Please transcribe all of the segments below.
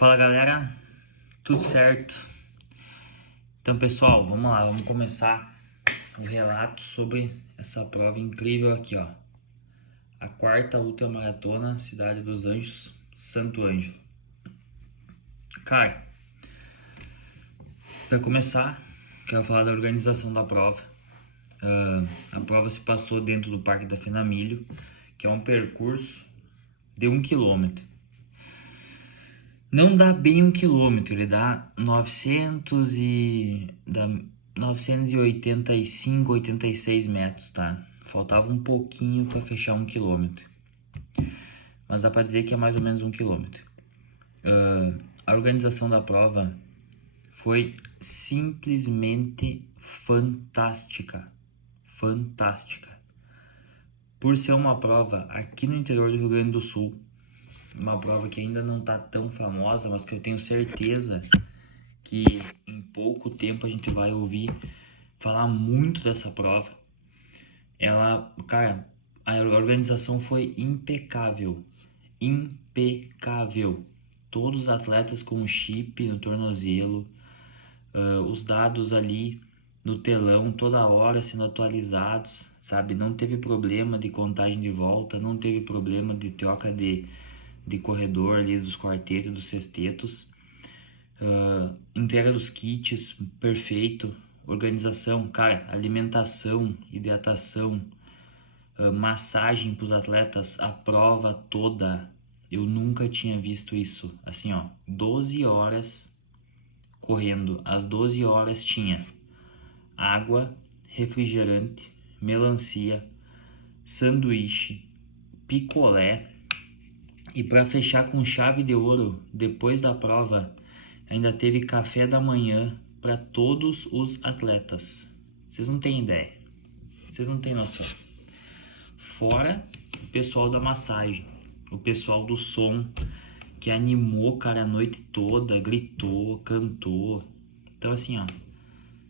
Fala galera, tudo certo? Então pessoal, vamos lá, vamos começar o relato sobre essa prova incrível aqui, ó. A quarta ultramaratona Cidade dos Anjos, Santo Ângelo. Cara, para começar, quero falar da organização da prova. A prova se passou dentro do Parque da Fenamilho, que é um percurso de 1 km. Não dá bem 1 km, ele dá 985, 86 metros, tá? Faltava um pouquinho para fechar 1 km, mas dá para dizer que é mais ou menos 1 km. A organização da prova foi simplesmente fantástica, fantástica. Por ser uma prova aqui no interior do Rio Grande do Sul, uma prova que ainda não tá tão famosa, mas que eu tenho certeza que em pouco tempo a gente vai ouvir falar muito dessa prova. Cara, a organização foi impecável, impecável. Todos os atletas com chip no tornozelo, os dados ali no telão toda hora sendo atualizados, sabe? Não teve problema de contagem de volta, não teve problema de troca de corredor ali dos quartetos, dos sextetos. Entrega dos kits, perfeito. Organização, cara, alimentação, hidratação, massagem para os atletas, a prova toda. Eu nunca tinha visto isso. Assim, ó, 12 horas correndo. Às 12 horas tinha água, refrigerante, melancia, sanduíche, picolé. E para fechar com chave de ouro, depois da prova, ainda teve café da manhã para todos os atletas. Vocês não têm ideia. Vocês não têm noção. Fora o pessoal da massagem, o pessoal do som, que animou, cara, a noite toda, gritou, cantou. Então, assim, ó,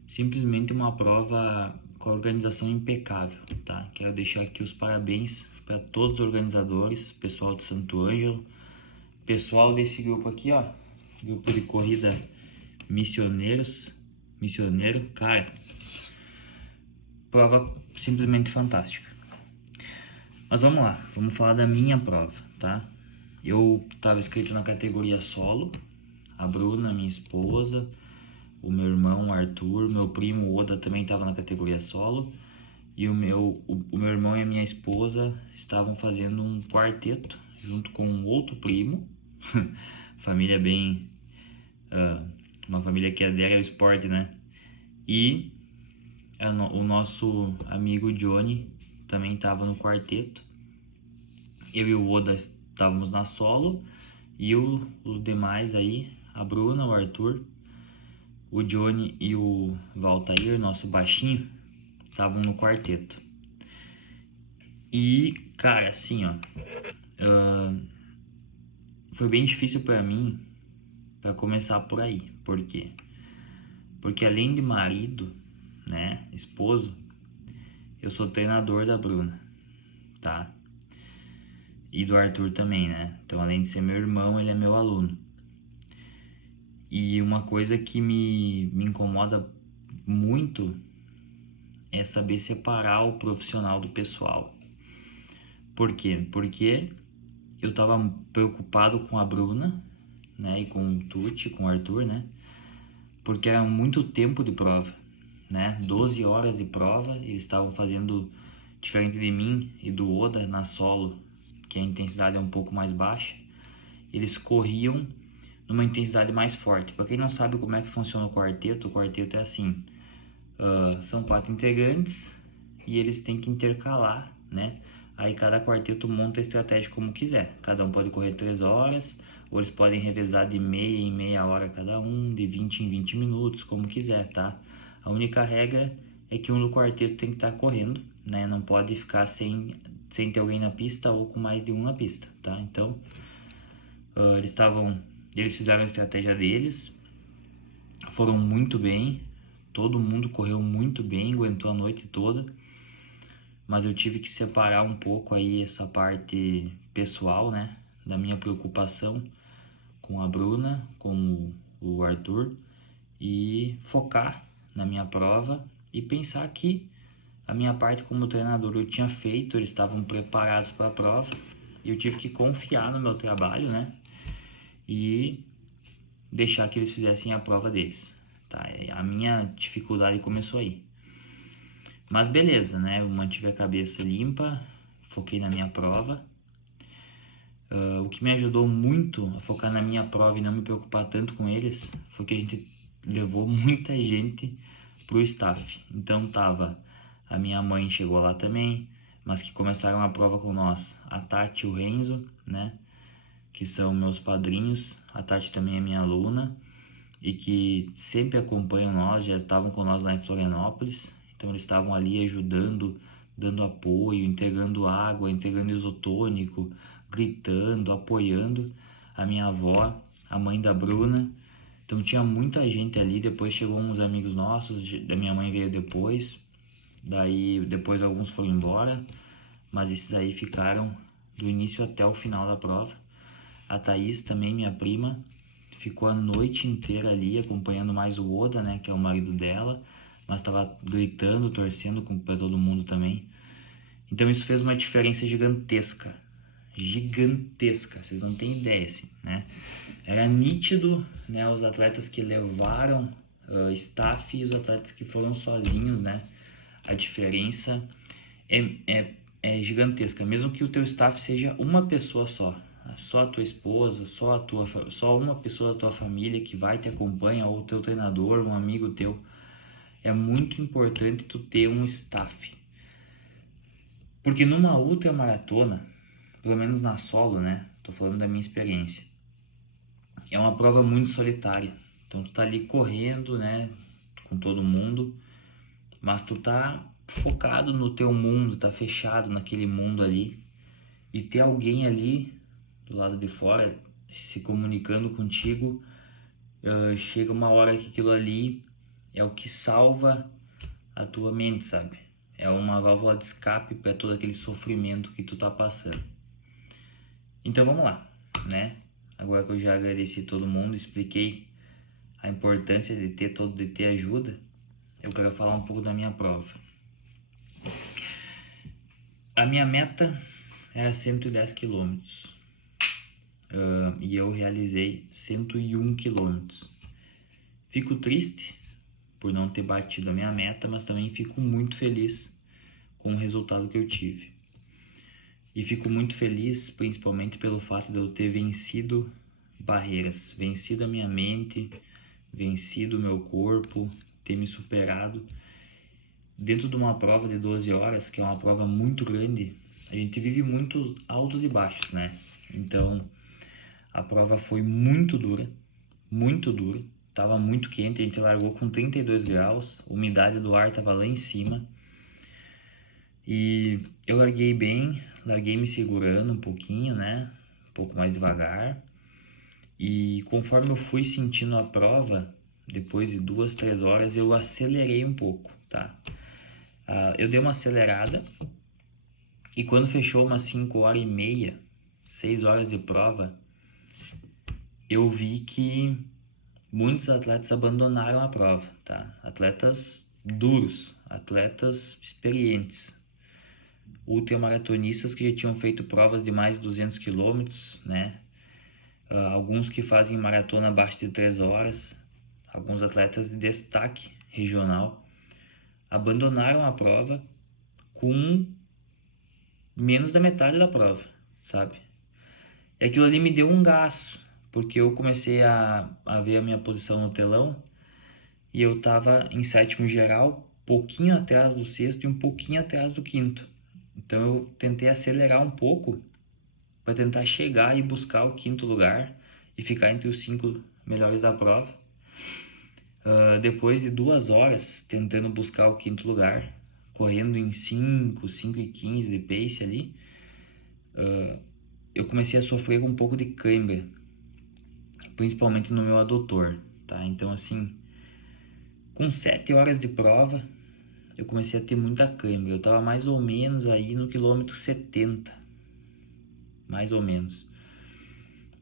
simplesmente uma prova com a organização impecável, tá? Quero deixar aqui os parabéns para todos os organizadores, pessoal de Santo Ângelo, pessoal desse grupo aqui, ó, grupo de corrida missioneiro, cara, prova simplesmente fantástica. Mas vamos lá, vamos falar da minha prova, tá? Eu estava inscrito na categoria solo, a Bruna, minha esposa, o meu irmão, o Arthur, meu primo, o Oda, também estava na categoria solo, e o meu irmão e a minha esposa estavam fazendo um quarteto, junto com um outro primo, família bem... uma família que adere ao esporte, né? E o nosso amigo Johnny também estava no quarteto. Eu e o Oda estávamos na solo, e os demais aí, a Bruna, o Arthur, o Johnny e o Valtair, nosso baixinho, estavam no quarteto. E, cara, assim, ó, foi bem difícil para mim para começar por aí. Por quê? Porque além de marido, né, esposo, eu sou treinador da Bruna, tá? E do Arthur também, né? Então, além de ser meu irmão, ele é meu aluno. E uma coisa que me incomoda muito é saber separar o profissional do pessoal. Por quê? Porque eu tava preocupado com a Bruna, né? E com o Tuti, com o Arthur, né? Porque era muito tempo de prova, né? 12 horas de prova, eles estavam fazendo, diferente de mim e do Oda, na solo, que a intensidade é um pouco mais baixa, eles corriam numa intensidade mais forte. Para quem não sabe como é que funciona o quarteto é assim, são 4 integrantes e eles têm que intercalar, né? Aí cada quarteto monta a estratégia como quiser. Cada um pode correr 3 horas, ou eles podem revezar de meia em meia hora cada um, de 20 em 20 minutos, como quiser, tá? A única regra é que um do quarteto tem que estar correndo, né? Não pode ficar sem ter alguém na pista ou com mais de um na pista, tá? Então, eles fizeram a estratégia deles, foram muito bem, todo mundo correu muito bem, aguentou a noite toda, mas eu tive que separar um pouco aí essa parte pessoal, né, da minha preocupação com a Bruna, com o Arthur, e focar na minha prova e pensar que a minha parte como treinador eu tinha feito, eles estavam preparados para a prova, e eu tive que confiar no meu trabalho, né? E deixar que eles fizessem a prova deles, tá? A minha dificuldade começou aí. Mas beleza, né? Eu mantive a cabeça limpa, foquei na minha prova. O que me ajudou muito a focar na minha prova e não me preocupar tanto com eles foi que a gente levou muita gente pro staff. Então tava, a minha mãe chegou lá também, mas que começaram a prova com nós, a Tati e o Renzo, né? Que são meus padrinhos. A Tati também é minha aluna e que sempre acompanham nós, já estavam com nós lá em Florianópolis. Então eles estavam ali ajudando, dando apoio, entregando água, entregando isotônico, gritando, apoiando a minha avó, a mãe da Bruna. Então tinha muita gente ali. Depois chegou uns amigos nossos, da minha mãe veio depois. Daí depois alguns foram embora, mas esses aí ficaram do início até o final da prova. A Thaís também, minha prima, ficou a noite inteira ali acompanhando mais o Oda, né, que é o marido dela, mas tava gritando, torcendo pra todo mundo também. Então isso fez uma diferença gigantesca. Gigantesca, vocês não têm ideia, assim, né? Era nítido, né, os atletas que levaram staff e os atletas que foram sozinhos, né? A diferença é gigantesca, mesmo que o teu staff seja uma pessoa só a tua esposa, só uma pessoa da tua família que vai te acompanha, ou o teu treinador, um amigo teu. É muito importante tu ter um staff. Porque numa ultramaratona, pelo menos na solo, né? Tô falando da minha experiência. É uma prova muito solitária. Então tu tá ali correndo, né? Com todo mundo. Mas tu tá focado no teu mundo, tá fechado naquele mundo ali. E ter alguém ali do lado de fora se comunicando contigo, chega uma hora que aquilo ali é o que salva a tua mente, sabe? É uma válvula de escape para todo aquele sofrimento que tu tá passando. Então vamos lá, né? Agora que eu já agradeci todo mundo, expliquei a importância de ter ajuda, eu quero falar um pouco da minha prova. A minha meta era 110 quilômetros. E eu realizei 101 quilômetros. Fico triste por não ter batido a minha meta, mas também fico muito feliz com o resultado que eu tive. E fico muito feliz principalmente pelo fato de eu ter vencido barreiras, vencido a minha mente, vencido o meu corpo, ter me superado. Dentro de uma prova de 12 horas, que é uma prova muito grande, a gente vive muitos altos e baixos, né? Então, a prova foi muito dura, tava muito quente, a gente largou com 32 graus, a umidade do ar tava lá em cima. E eu larguei bem, larguei me segurando um pouquinho, né? Um pouco mais devagar. E conforme eu fui sentindo a prova, depois de 2, 3 horas, eu acelerei um pouco, tá? Eu dei uma acelerada e quando fechou umas 5h30, 6 horas de prova, eu vi que muitos atletas abandonaram a prova, tá? Atletas duros, atletas experientes, ultramaratonistas que já tinham feito provas de mais de 200 quilômetros, né? Alguns que fazem maratona abaixo de 3 horas, alguns atletas de destaque regional, abandonaram a prova com menos da metade da prova, sabe? E aquilo ali me deu um gás, porque eu comecei a ver a minha posição no telão e eu tava em sétimo geral, pouquinho atrás do sexto e um pouquinho atrás do quinto. Então eu tentei acelerar um pouco para tentar chegar e buscar o quinto lugar e ficar entre os 5 melhores da prova. Depois de 2 horas tentando buscar o quinto lugar, correndo em 5:15 de pace ali, eu comecei a sofrer com um pouco de cãibra, principalmente no meu adutor, tá? Então assim, com 7 horas de prova, eu comecei a ter muita cãibra. Eu tava mais ou menos aí no quilômetro 70, mais ou menos.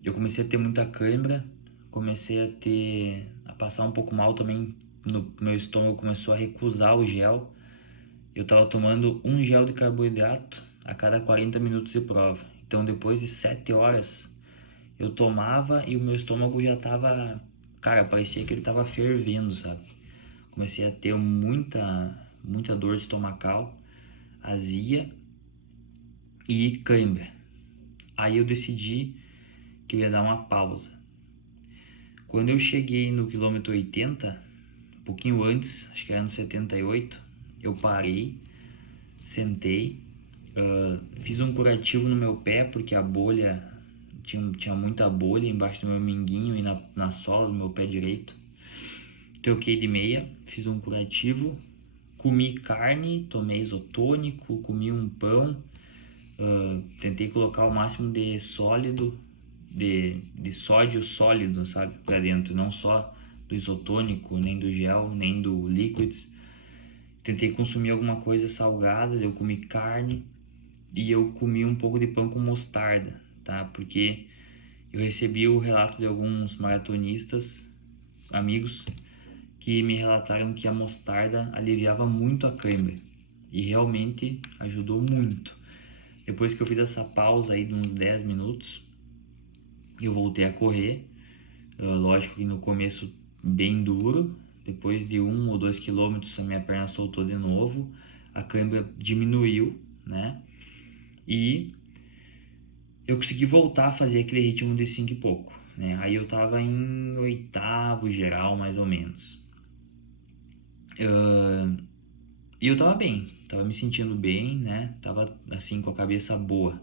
eu comecei a ter muita cãibra, comecei a passar um pouco mal também, no meu estômago começou a recusar o gel. Eu tava tomando um gel de carboidrato a cada 40 minutos de prova. Então depois de 7 horas eu tomava e o meu estômago já tava, cara, parecia que ele tava fervendo, sabe? Comecei a ter muita dor estomacal, azia e cãibra. Aí eu decidi que eu ia dar uma pausa. Quando eu cheguei no quilômetro 80, um pouquinho antes, acho que era no 78, eu parei, sentei, fiz um curativo no meu pé, porque a bolha, tinha muita bolha embaixo do meu minguinho e na sola do meu pé direito. Troquei de meia, fiz um curativo, comi carne, tomei isotônico, comi um pão, tentei colocar o máximo de sólido, de sódio sólido, sabe, pra dentro, não só do isotônico, nem do gel, nem do liquids. Tentei consumir alguma coisa salgada, eu comi carne e eu comi um pouco de pão com mostarda, tá? Porque eu recebi o relato de alguns maratonistas, amigos, que me relataram que a mostarda aliviava muito a cãibra e realmente ajudou muito. Depois que eu fiz essa pausa aí de uns 10 minutos, eu voltei a correr. Lógico que no começo bem duro, depois de 1 ou 2 quilômetros a minha perna soltou de novo, a cãibra diminuiu, né? E eu consegui voltar a fazer aquele ritmo de 5 e pouco, né? Aí eu tava em 8º geral, mais ou menos. E eu tava bem, tava me sentindo bem, né? Tava assim com a cabeça boa.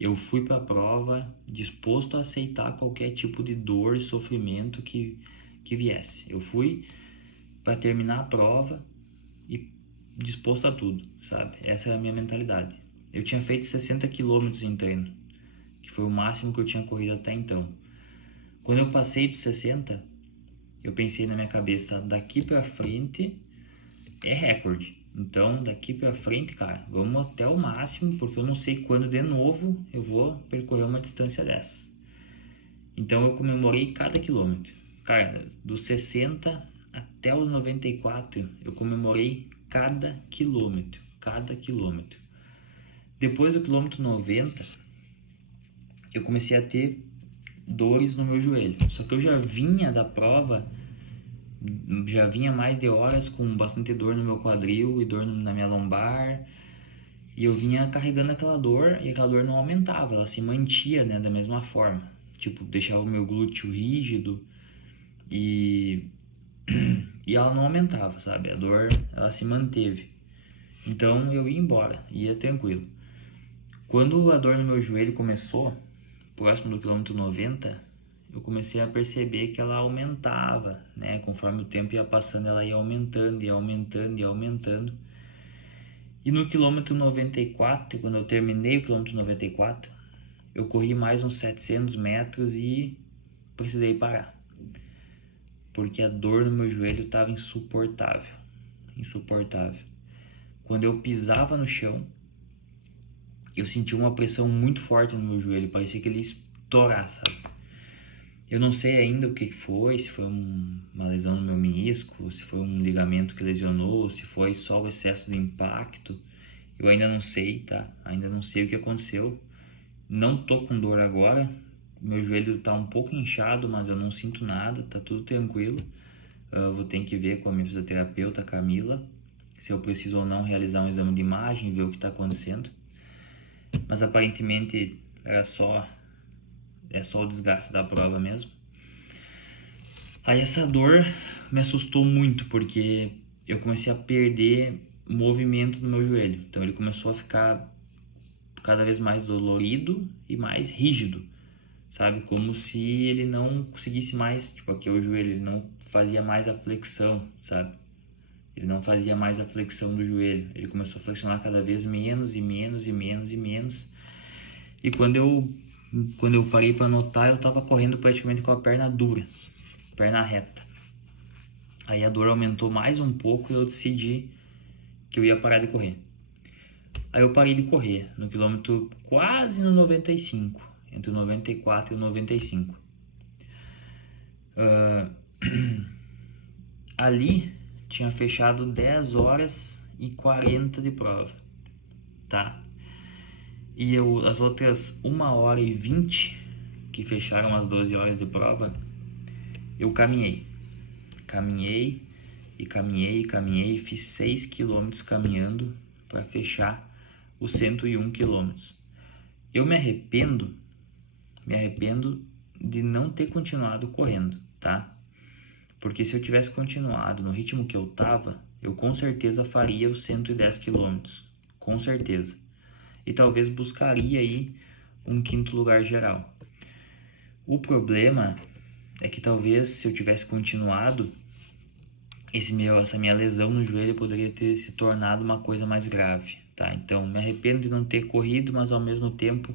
Eu fui pra prova disposto a aceitar qualquer tipo de dor e sofrimento que viesse. Eu fui para terminar a prova e disposto a tudo, sabe? Essa é a minha mentalidade. Eu tinha feito 60 quilômetros em treino, que foi o máximo que eu tinha corrido até então. Quando eu passei dos 60, eu pensei na minha cabeça, daqui pra frente é recorde. Então, daqui pra frente, cara, vamos até o máximo, porque eu não sei quando de novo eu vou percorrer uma distância dessas. Então, eu comemorei cada quilômetro. Cara, dos 60 até os 94, eu comemorei cada quilômetro. Depois do quilômetro 90, eu comecei a ter dores no meu joelho. Só que eu já vinha da prova, já vinha mais de horas com bastante dor no meu quadril e dor na minha lombar. E eu vinha carregando aquela dor e aquela dor não aumentava, ela se mantia, né, da mesma forma. Tipo, deixava o meu glúteo rígido e ela não aumentava, sabe? A dor, ela se manteve. Então eu ia embora, ia tranquilo. Quando a dor no meu joelho começou, próximo do quilômetro 90, eu comecei a perceber que ela aumentava, né? Conforme o tempo ia passando, ela ia aumentando, ia aumentando, ia aumentando. E no quilômetro 94, quando eu terminei o quilômetro 94, eu corri mais uns 700 metros e precisei parar. Porque a dor no meu joelho estava insuportável. Insuportável. Quando eu pisava no chão, eu sentia uma pressão muito forte no meu joelho. Parecia que ele ia estourar, sabe? Eu não sei ainda o que foi, se foi uma lesão no meu menisco, se foi um ligamento que lesionou, se foi só o excesso de impacto. Eu ainda não sei, tá? Ainda não sei o que aconteceu. Não tô com dor agora. Meu joelho tá um pouco inchado, mas eu não sinto nada, tá tudo tranquilo. Eu vou ter que ver com a minha fisioterapeuta, Camila, se eu preciso ou não realizar um exame de imagem, ver o que tá acontecendo. Mas aparentemente é só o desgaste da prova mesmo. Aí essa dor me assustou muito, porque eu comecei a perder movimento no meu joelho. Então ele começou a ficar cada vez mais dolorido e mais rígido, sabe? Como se ele não conseguisse mais, tipo, aqui é o joelho, ele não fazia mais a flexão, sabe? Ele não fazia mais a flexão do joelho. Ele começou a flexionar cada vez menos e menos e menos e menos. E quando eu parei para notar, eu tava correndo praticamente com a perna dura, perna reta. Aí a dor aumentou mais um pouco e eu decidi que eu ia parar de correr. Aí eu parei de correr no quilômetro quase no 95. entre o 94 e o 95. Ali tinha fechado 10 horas e 40 de prova, tá? E as outras 1 hora e 20, que fecharam as 12 horas de prova, eu caminhei, fiz 6 quilômetros caminhando para fechar os 101 quilômetros. Eu me arrependo de não ter continuado correndo, tá? Porque se eu tivesse continuado no ritmo que eu tava, eu com certeza faria os 110 quilômetros, com certeza. E talvez buscaria aí um 5º lugar geral. O problema é que talvez se eu tivesse continuado, essa minha lesão no joelho poderia ter se tornado uma coisa mais grave, tá? Então, me arrependo de não ter corrido, mas ao mesmo tempo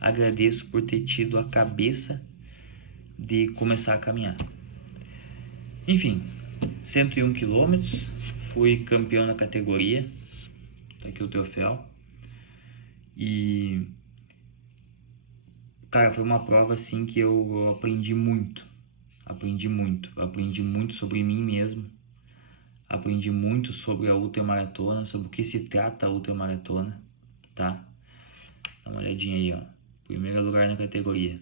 agradeço por ter tido a cabeça de começar a caminhar. Enfim, 101 quilômetros, fui campeão na categoria, tá aqui o troféu. E, cara, foi uma prova assim que eu aprendi muito sobre mim mesmo, aprendi muito sobre a ultramaratona, sobre o que se trata a ultramaratona, tá? Dá uma olhadinha aí, ó, 1º lugar na categoria.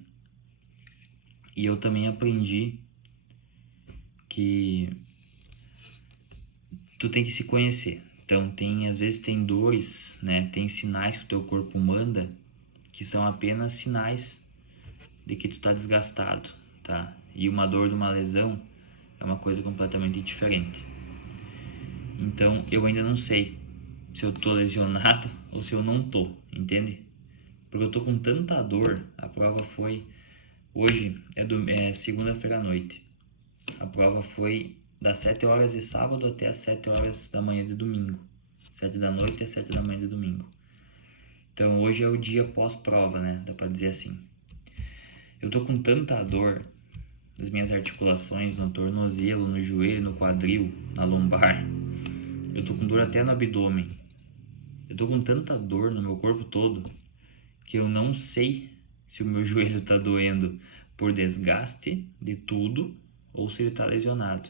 E eu também aprendi que tu tem que se conhecer. Então, às vezes tem dores, né? Tem sinais que o teu corpo manda que são apenas sinais de que tu tá desgastado, tá? E uma dor de uma lesão é uma coisa completamente diferente. Então, eu ainda não sei se eu tô lesionado ou se eu não tô, entende? Porque eu tô com tanta dor. A prova foi... Hoje é segunda-feira à noite. A prova foi das 7 horas de sábado até as 7 horas da manhã de domingo. 7 da noite às 7 da manhã de domingo. Então hoje é o dia pós-prova, né? Dá pra dizer assim. Eu tô com tanta dor nas minhas articulações, no tornozelo, no joelho, no quadril, na lombar. Eu tô com dor até no abdômen. Eu tô com tanta dor no meu corpo todo que eu não sei se o meu joelho tá doendo por desgaste de tudo ou se ele tá lesionado.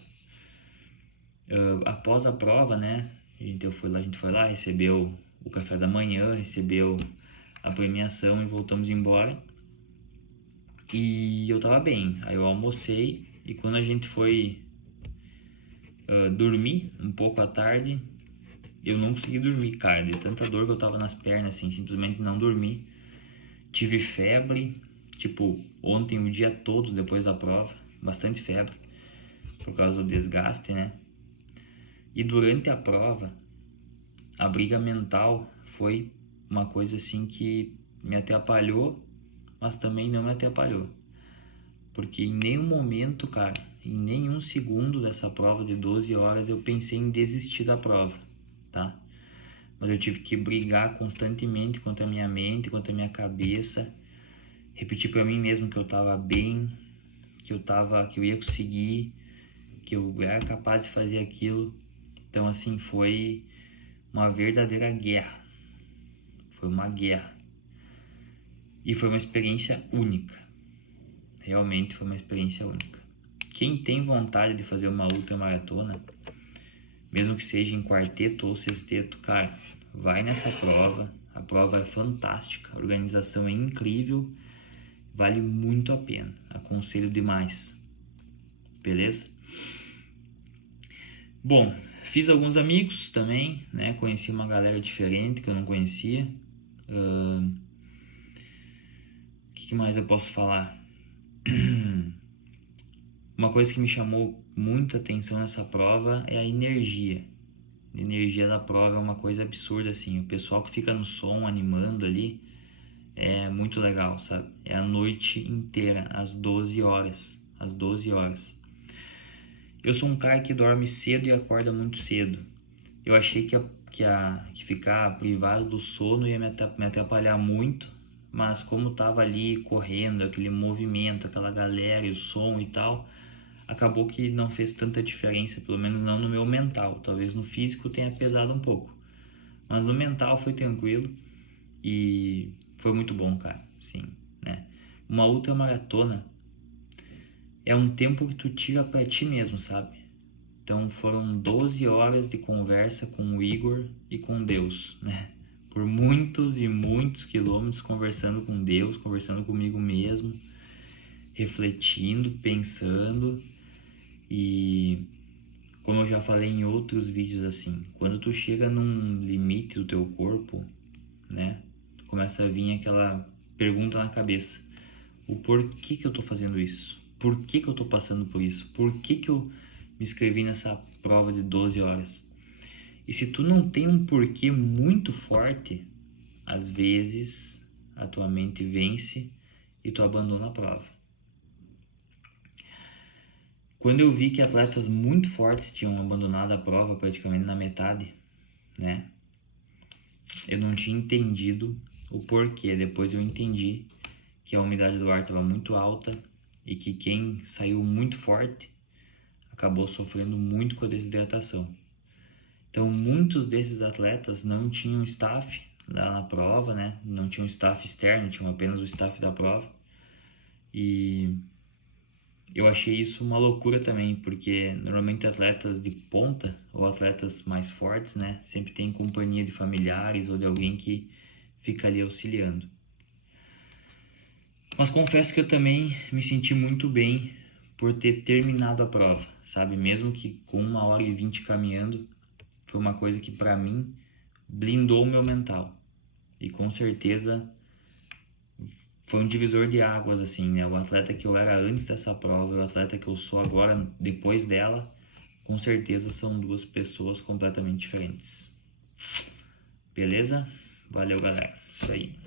Após a prova, né, a gente foi lá, recebeu o café da manhã, recebeu a premiação e voltamos embora. E eu tava bem, aí eu almocei e quando a gente foi dormir um pouco à tarde, eu não consegui dormir, cara, de tanta dor que eu tava nas pernas, assim, simplesmente não dormi. Tive febre, tipo, ontem o dia todo depois da prova, bastante febre, por causa do desgaste, né? E durante a prova, a briga mental foi uma coisa assim que me atrapalhou, mas também não me atrapalhou. Porque em nenhum momento, cara, em nenhum segundo dessa prova de 12 horas eu pensei em desistir da prova, tá? Mas eu tive que brigar constantemente contra a minha mente, contra a minha cabeça, repetir para mim mesmo que eu tava bem, que eu ia conseguir, que eu era capaz de fazer aquilo. Então, assim, foi uma verdadeira guerra. Foi uma guerra. E foi uma experiência única. Realmente foi uma experiência única. Quem tem vontade de fazer uma ultramaratona, mesmo que seja em quarteto ou sexteto, cara, vai nessa prova. A prova é fantástica, a organização é incrível, vale muito a pena. Aconselho demais. Beleza? Bom, fiz alguns amigos também, né? Conheci uma galera diferente que eu não conhecia. O que mais eu posso falar? Uma coisa que me chamou muita atenção nessa prova é a energia. A energia da prova é uma coisa absurda, assim. O pessoal que fica no som animando ali é muito legal, sabe? É a noite inteira, às 12 horas. Às 12 horas. Eu sou um cara que dorme cedo e acorda muito cedo. Eu achei que ficar privado do sono ia me atrapalhar muito, mas como tava ali correndo, aquele movimento, aquela galera e o som e tal, acabou que não fez tanta diferença, pelo menos não no meu mental. Talvez no físico tenha pesado um pouco, mas no mental foi tranquilo e foi muito bom, cara, sim. né? Uma ultramaratona é um tempo que tu tira pra ti mesmo, sabe? Então foram 12 horas de conversa com o Igor e com Deus, né? Por muitos e muitos quilômetros conversando com Deus, conversando comigo mesmo, refletindo, pensando. E como eu já falei em outros vídeos assim, quando tu chega num limite do teu corpo, né? Começa a vir aquela pergunta na cabeça: o porquê que eu tô fazendo isso? Por que que eu tô passando por isso? Por que que eu me inscrevi nessa prova de 12 horas? E se tu não tem um porquê muito forte, às vezes a tua mente vence e tu abandona a prova. Quando eu vi que atletas muito fortes tinham abandonado a prova praticamente na metade, né? Eu não tinha entendido o porquê. Depois eu entendi que a umidade do ar estava muito alta e que quem saiu muito forte acabou sofrendo muito com a desidratação. Então, muitos desses atletas não tinham staff lá na prova, né? Não tinham staff externo, tinham apenas o staff da prova. E eu achei isso uma loucura também, porque normalmente atletas de ponta ou atletas mais fortes, né? Sempre tem companhia de familiares ou de alguém que fica ali auxiliando. Mas confesso que eu também me senti muito bem por ter terminado a prova, sabe? Mesmo que com 1h20 caminhando, foi uma coisa que para mim blindou o meu mental. E com certeza foi um divisor de águas, assim, né? O atleta que eu era antes dessa prova e o atleta que eu sou agora, depois dela, com certeza são duas pessoas completamente diferentes. Beleza? Valeu, galera. Isso aí.